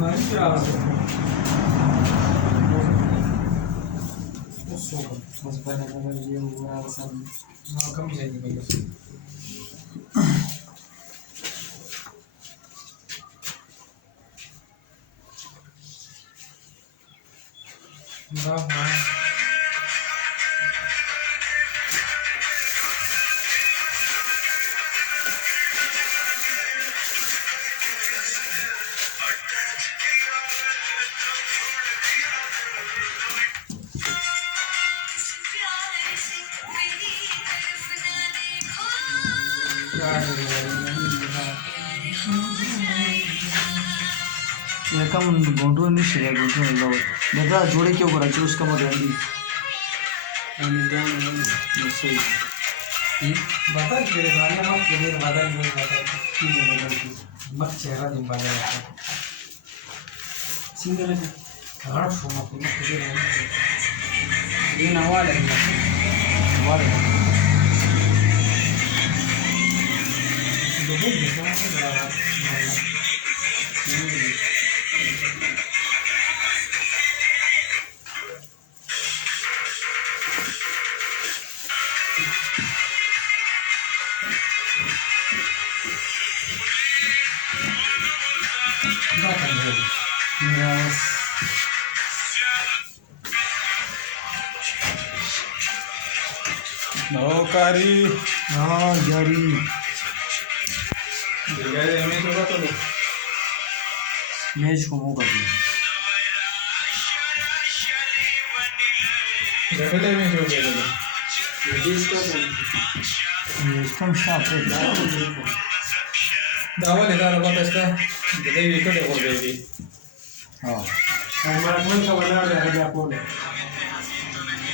Mas grava. O som. Mas vai na galeria o essa. Não, camiseta mesmo. Não vai. कम घोंटू नहीं चाहिए घोंटू नहीं लाओ देखा जोड़े क्यों करा जो उसका मगर भी सही बता तेरे गाने मत तेरे बदल नहीं बता की बदल मत चेहरा नहीं बदल सिंगल है गाना सुनो तुम तुझे ये नवाल है नवाल दो दिन देखा है Yes. नौकारी हाँ जारी मैच को मौका दिया कम शाप है दावा लेता है बात इसका जैसे विकेट हो गई हाँ हमारा कौन सा बना रहा है आपको ने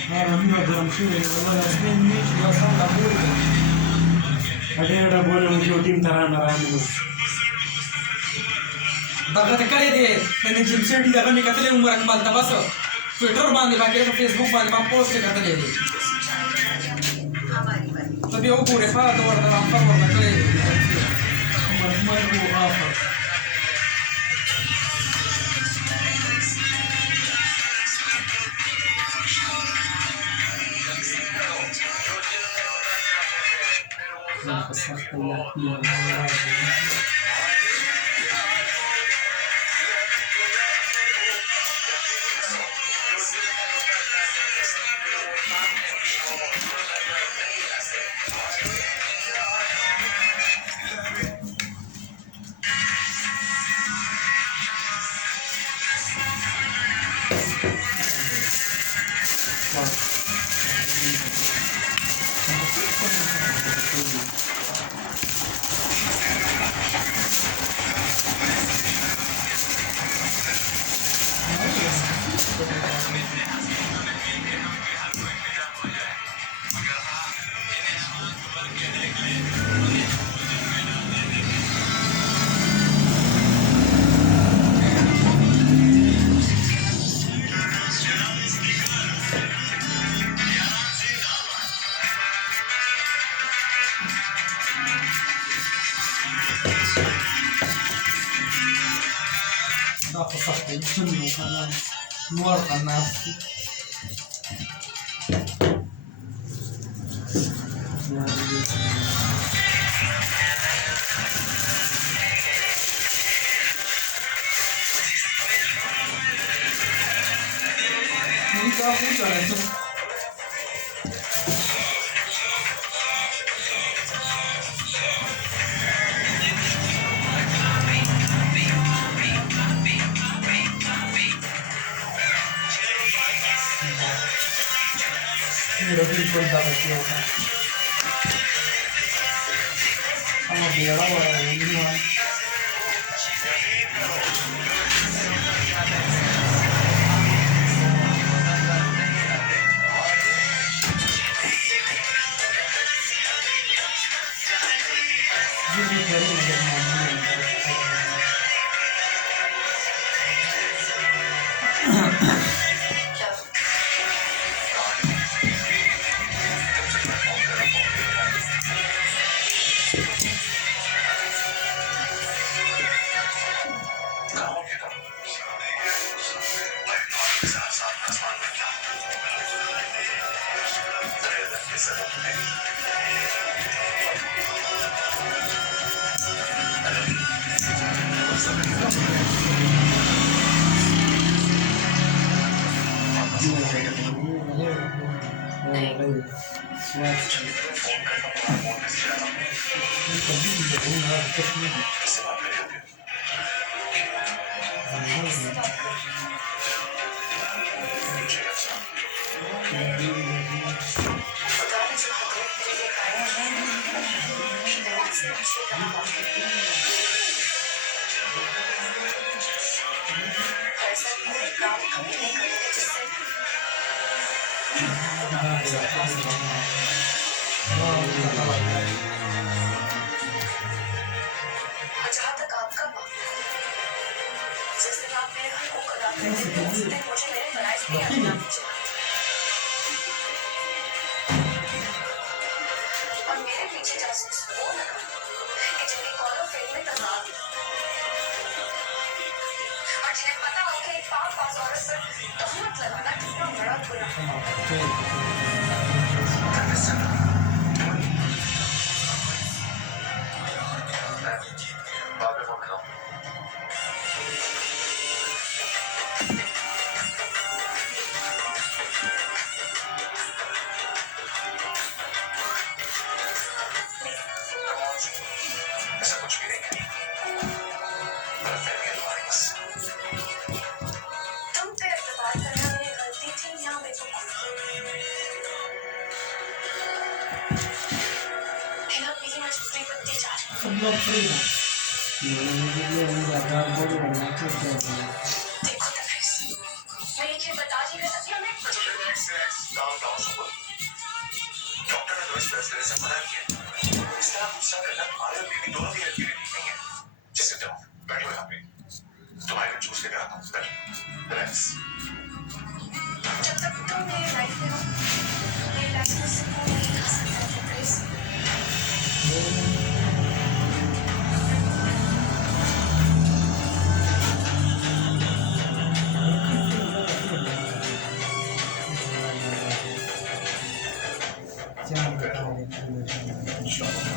हाँ हम ना जमशू ने हमारा असली मैच वाला का बोल अरे एड़ा बोले मुझे टीम तरह ना रहा मुझे बघा कड़े दे मैंने जिमसे डी लगा निकले उम्र अकबाल तबस ट्विटर बांधे बाकी तो फेसबुक बांधे बाप पोस्ट करते ले दे तो भी वो पूरे फा तो वर्ता हम पर वर्ता करे मजमून को offer da posa il giorno kana nuor kana ni ka fu jara to बिल्कुल जाती होगा हम बेड़ा बड़ा जहाँ तक आपका मामला है, जिस दिन आप मेरे हकों अदा करेंगे उस दिन मुझे मेरे फराइज भी अदा करने चाहिए। और मेरे पीछे जासूस वो लगा कि जिनकी कॉलर फिल्म में तजाद और जिन्हें पता हो कि एक पाक पास औरत पर तहमत लगाना कितना बड़ा गुनाह है। ऐसा कुछ भी नहीं है। गलतफहमी है तुम्हारी बस। तुम पे एतबार करना मेरी गलती थी या मेरे को हिना मेरी मजबूरी बनती जा रही है। देखो तफरीज, मैं ये बता रही हूँ सपना में डॉक्टर ने तुम्हें इस फैसले से मना किया। इस तरह गुस्सा करना तुम्हारे और बीवी दोनों की हेल्प के लिए नहीं है। जैसे जाओ बैठो यहाँ पे, तुम्हारे लिए जूस लेकर आता हूँ। रिलैक्स। जब तक तुम मेरी लाइफ में हो, मेरी लाइफ में सुकून नहीं खा सकता तफरीज। Inshallah,